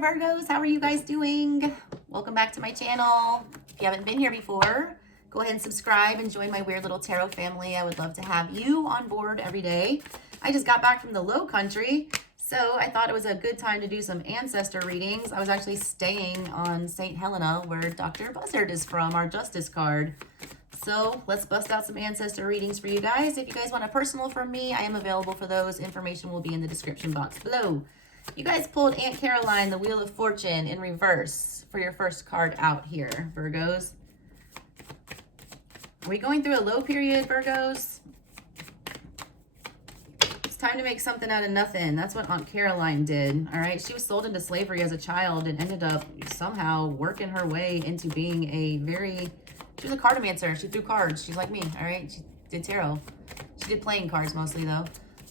there, Virgos. How are you guys doing? Welcome back to my channel. If you haven't been here before, go ahead and subscribe and join my weird little tarot family. I would love to have you on board every day. I just got back from the Low Country, so I thought it was a good time to do some ancestor readings. I was actually staying on St. Helena, where Dr. Buzzard is from, our Justice card. So let's bust out some ancestor readings for you guys. If you guys want a personal from me, I am available for those. Information will be in the description box below. You guys pulled Aunt Caroline, the Wheel of Fortune, in reverse for your first card out here, Virgos. Are we going through a low period, Virgos? It's time to make something out of nothing. That's what Aunt Caroline did, all right? She was sold into slavery as a child and ended up somehow working her way into being she was a cartomancer. She threw cards. She's like me, all right? She did tarot. She did playing cards mostly, though.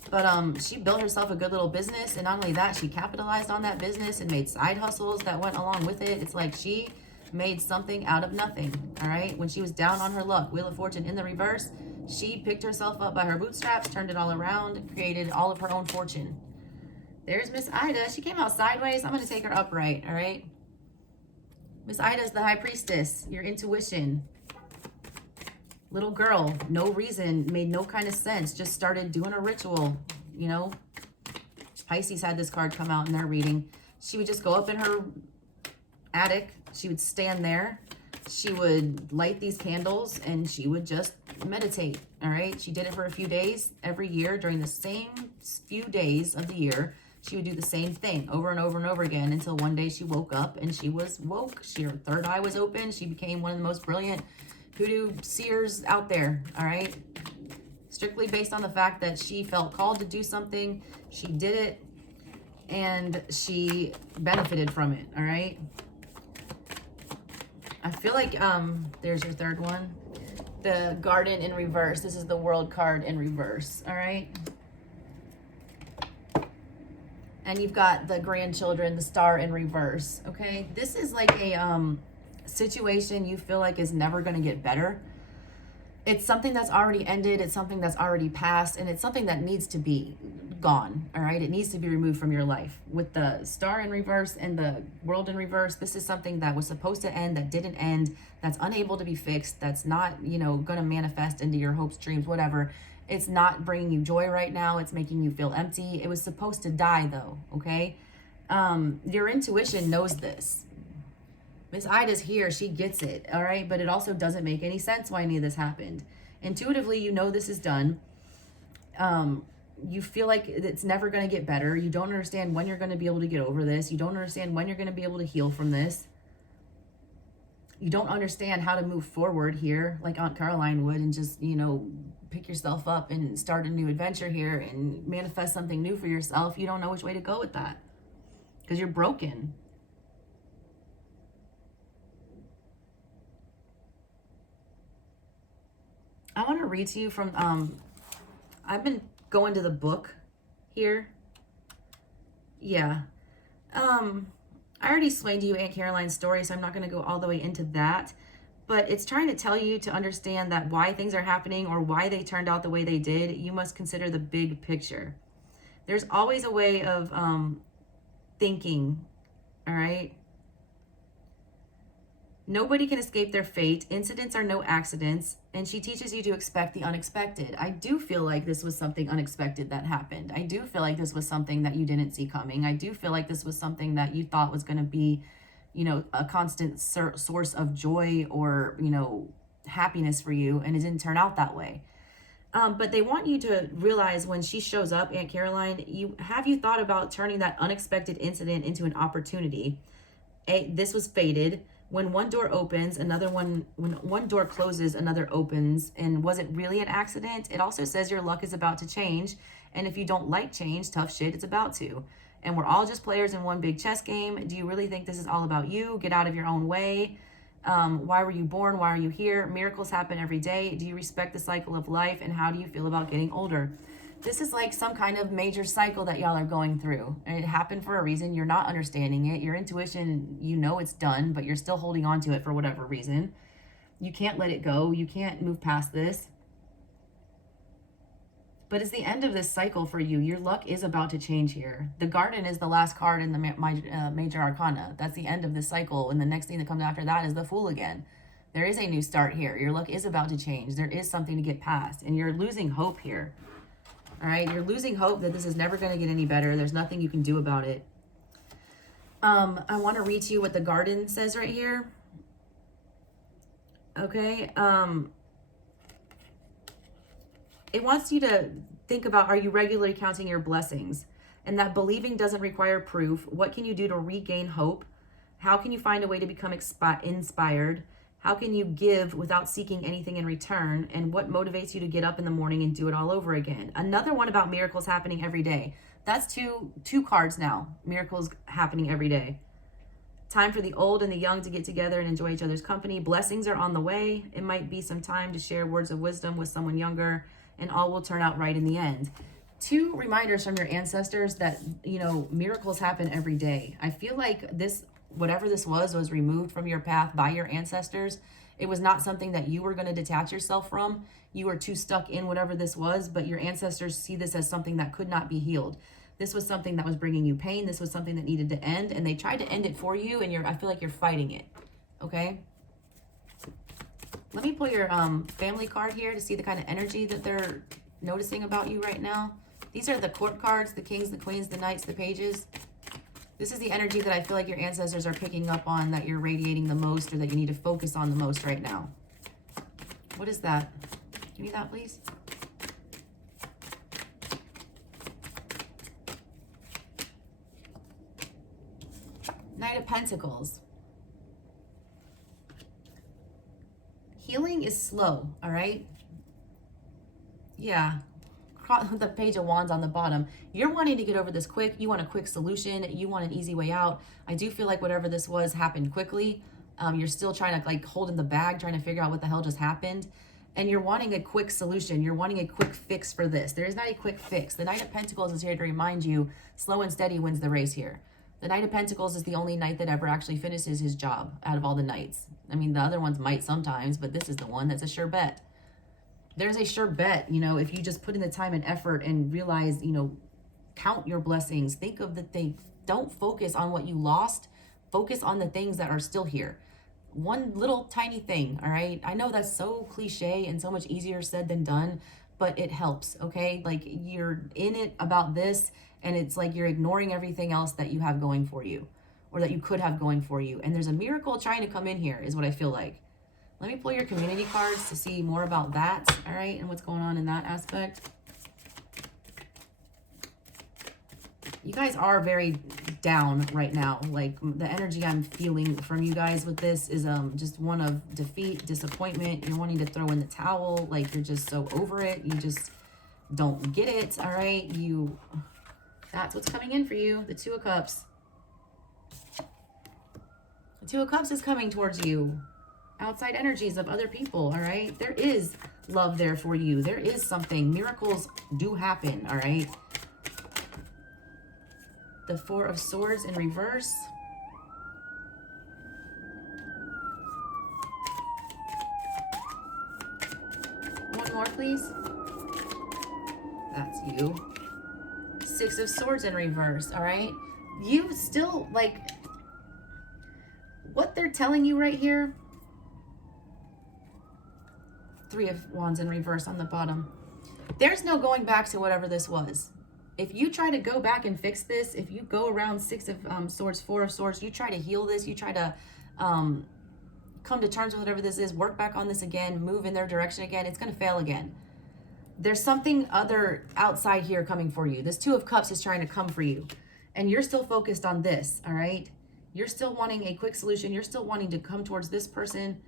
But she built herself a good little business, and not only that, she capitalized on that business and made side hustles that went along with it. It's like she made something out of nothing, all right? When she was down on her luck, Wheel of Fortune in the reverse, she picked herself up by her bootstraps, turned it all around, created all of her own fortune. There's Miss Ida. She came out sideways. I'm going to take her upright, all right? Miss Ida's the High Priestess, your intuition. Little girl, no reason, made no kind of sense, just started doing a ritual, you know. Pisces had this card come out in their reading. She would just go up in her attic. She would stand there. She would light these candles and she would just meditate, all right? She did it for a few days every year during the same few days of the year. She would do the same thing over and over and over again until one day she woke up and she was woke. Her third eye was open. She became one of the most brilliant Hoodoo seers out there, all right? Strictly based on the fact that she felt called to do something, she did it, and she benefited from it, all right? I feel like, there's your third one. The Garden in reverse. This is the World card in reverse, all right? And you've got the grandchildren, the Star in reverse, okay? This is like a, situation you feel like is never going to get better. It's something that's already ended. It's something that's already passed, and it's something that needs to be gone, all right? It needs to be removed from your life. With the Star in reverse and the World in reverse, this is something that was supposed to end, that didn't end, that's unable to be fixed, that's not, you know, going to manifest into your hopes, dreams, whatever. It's not bringing you joy right now. It's making you feel empty. It was supposed to die, though, okay? Your intuition knows this. Miss Ida's here. She gets it, all right? But it also doesn't make any sense why any of this happened. Intuitively, you know this is done. You feel like it's never going to get better. You don't understand when you're going to be able to get over this. You don't understand when you're going to be able to heal from this. You don't understand how to move forward here like Aunt Caroline would and just, you know, pick yourself up and start a new adventure here and manifest something new for yourself. You don't know which way to go with that because you're broken. I want to read to you from, I've been going to the book here. Yeah. I already explained to you Aunt Caroline's story, so I'm not going to go all the way into that. But it's trying to tell you to understand that why things are happening or why they turned out the way they did, you must consider the big picture. There's always a way of thinking, all right? Nobody can escape their fate. Incidents are no accidents. And she teaches you to expect the unexpected. I do feel like this was something unexpected that happened. I do feel like this was something that you didn't see coming. I do feel like this was something that you thought was going to be, you know, a constant source of joy or, you know, happiness for you. And it didn't turn out that way. But they want you to realize when she shows up, Aunt Caroline, you thought about turning that unexpected incident into an opportunity? This was fated. When one door opens, when one door closes, another opens. And was it really an accident? It also says your luck is about to change. And if you don't like change, tough shit, it's about to. And we're all just players in one big chess game. Do you really think this is all about you? Get out of your own way. Why were you born? Why are you here? Miracles happen every day. Do you respect the cycle of life? And how do you feel about getting older? This is like some kind of major cycle that y'all are going through. And it happened for a reason. You're not understanding it. Your intuition, you know it's done, but you're still holding on to it for whatever reason. You can't let it go. You can't move past this. But it's the end of this cycle for you. Your luck is about to change here. The Garden is the last card in the Major Arcana. That's the end of this cycle. And the next thing that comes after that is the Fool again. There is a new start here. Your luck is about to change. There is something to get past. And you're losing hope here. All right? You're losing hope that this is never going to get any better. There's nothing you can do about it. I want to read to you what the Garden says right here. Okay? It wants you to think about, are you regularly counting your blessings? And that believing doesn't require proof. What can you do to regain hope? How can you find a way to become inspired? How can you give without seeking anything in return? And what motivates you to get up in the morning and do it all over again? Another one about miracles happening every day. That's two cards now. Miracles happening every day. Time for the old and the young to get together and enjoy each other's company. Blessings are on the way. It might be some time to share words of wisdom with someone younger, and all will turn out right in the end. 2 reminders from your ancestors that, you know, miracles happen every day. I feel like this, whatever this was removed from your path by your ancestors. It was not something that you were going to detach yourself from. You were too stuck in whatever this was, but your ancestors see this as something that could not be healed. This was something that was bringing you pain. This was something that needed to end, and they tried to end it for you, and I feel like you're fighting it, okay? Let me pull your family card here to see the kind of energy that they're noticing about you right now. These are the court cards, the kings, the queens, the knights, the pages. This is the energy that I feel like your ancestors are picking up on, that you're radiating the most, or that you need to focus on the most right now. What is that? Give me that, please. Knight of Pentacles. Healing is slow, all right? Yeah. The Page of Wands on the bottom. You're wanting to get over this quick. You want a quick solution. You want an easy way out. I do feel like whatever this was happened quickly. You're still trying to like hold in the bag, trying to figure out what the hell just happened. And you're wanting a quick solution. You're wanting a quick fix for this. There is not a quick fix. The Knight of Pentacles is here to remind you, slow and steady wins the race here. The Knight of Pentacles is the only knight that ever actually finishes his job out of all the knights. I mean, the other ones might sometimes, but this is the one that's a sure bet. There's a sure bet, you know, if you just put in the time and effort and realize, you know, count your blessings. Think of the thing. Don't focus on what you lost. Focus on the things that are still here. One little tiny thing, all right? I know that's so cliche and so much easier said than done, but it helps, okay? Like, you're in it about this, and it's like you're ignoring everything else that you have going for you, or that you could have going for you. And there's a miracle trying to come in here, is what I feel like. Let me pull your community cards to see more about that, all right? And what's going on in that aspect. You guys are very down right now. Like, the energy I'm feeling from you guys with this is just one of defeat, disappointment. You're wanting to throw in the towel. Like, you're just so over it. You just don't get it, all right? That's what's coming in for you. The Two of Cups. The Two of Cups is coming towards you. Outside energies of other people, all right? There is love there for you. There is something. Miracles do happen, all right? The Four of Swords in reverse. One more, please. That's you. Six of Swords in reverse, all right? You still, like, what they're telling you right here. Three of Wands in reverse on the bottom. There's no going back to whatever this was. If you try to go back and fix this, if you go around Six of Swords, Four of Swords, you try to heal this, you try to come to terms with whatever this is, work back on this again, move in their direction again, it's going to fail again. There's something other outside here coming for you. This Two of Cups is trying to come for you. And you're still focused on this, all right? You're still wanting a quick solution. You're still wanting to come towards this person.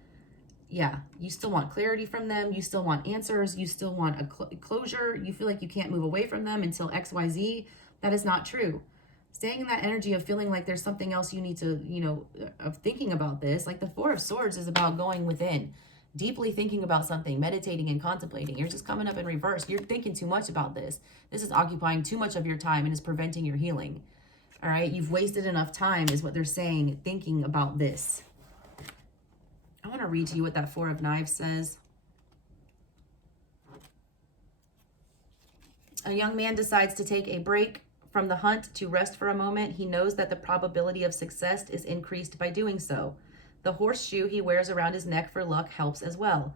Yeah, you still want clarity from them. You still want answers. You still want a closure. You feel like you can't move away from them until XYZ. That is not true. Staying in that energy of feeling like there's something else you need to, you know, of thinking about this. Like the Four of Swords is about going within, deeply thinking about something, meditating and contemplating. You're just coming up in reverse. You're thinking too much about this. This is occupying too much of your time and is preventing your healing. All right, you've wasted enough time is what they're saying, thinking about this. I want to read to you what that Four of Knives says. A young man decides to take a break from the hunt to rest for a moment. He knows that the probability of success is increased by doing so. The horseshoe he wears around his neck for luck helps as well.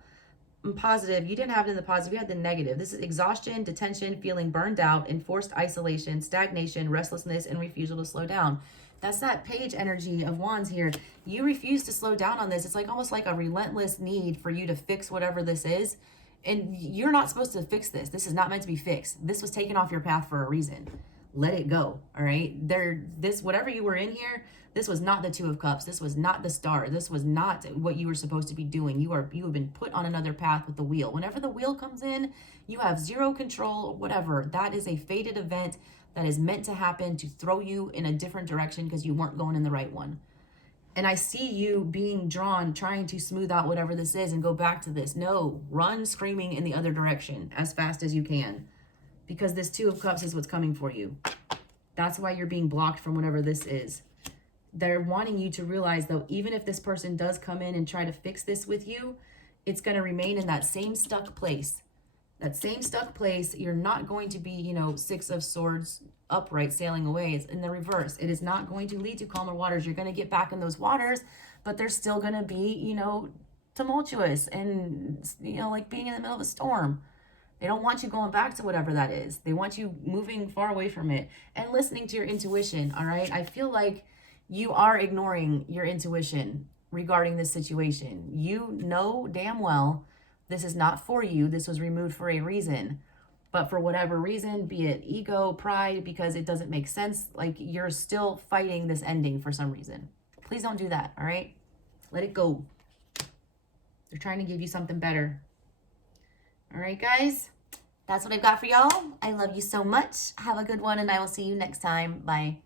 Positive, you didn't have it in the positive, you had the negative. This is exhaustion, detention, feeling burned out, enforced isolation, stagnation, restlessness, and refusal to slow down. That's that page energy of wands here. You refuse to slow down on this. It's like almost like a relentless need for you to fix whatever this is. And you're not supposed to fix this. This is not meant to be fixed. This was taken off your path for a reason. Let it go. All right. Whatever you were in here, this was not the Two of Cups. This was not the Star. This was not what you were supposed to be doing. You have been put on another path with the wheel. Whenever the wheel comes in, you have zero control, whatever. That is a fated event that is meant to happen to throw you in a different direction because you weren't going in the right one. And I see you being drawn, trying to smooth out whatever this is and go back to this. No, run screaming in the other direction as fast as you can, because this Two of Cups is what's coming for you. That's why you're being blocked from whatever this is. They're wanting you to realize, though, even if this person does come in and try to fix this with you, it's going to remain in that same stuck place. That same stuck place. You're not going to be, Six of Swords upright sailing away. It's in the reverse. It is not going to lead to calmer waters. You're going to get back in those waters, but they're still going to be, tumultuous and, like being in the middle of a storm. They don't want you going back to whatever that is. They want you moving far away from it and listening to your intuition, all right? I feel like you are ignoring your intuition regarding this situation. You know damn well this is not for you. This was removed for a reason. But for whatever reason, be it ego, pride, because it doesn't make sense, like you're still fighting this ending for some reason. Please don't do that, all right? Let it go. They're trying to give you something better. All right, guys, that's what I've got for y'all. I love you so much. Have a good one, and I will see you next time. Bye.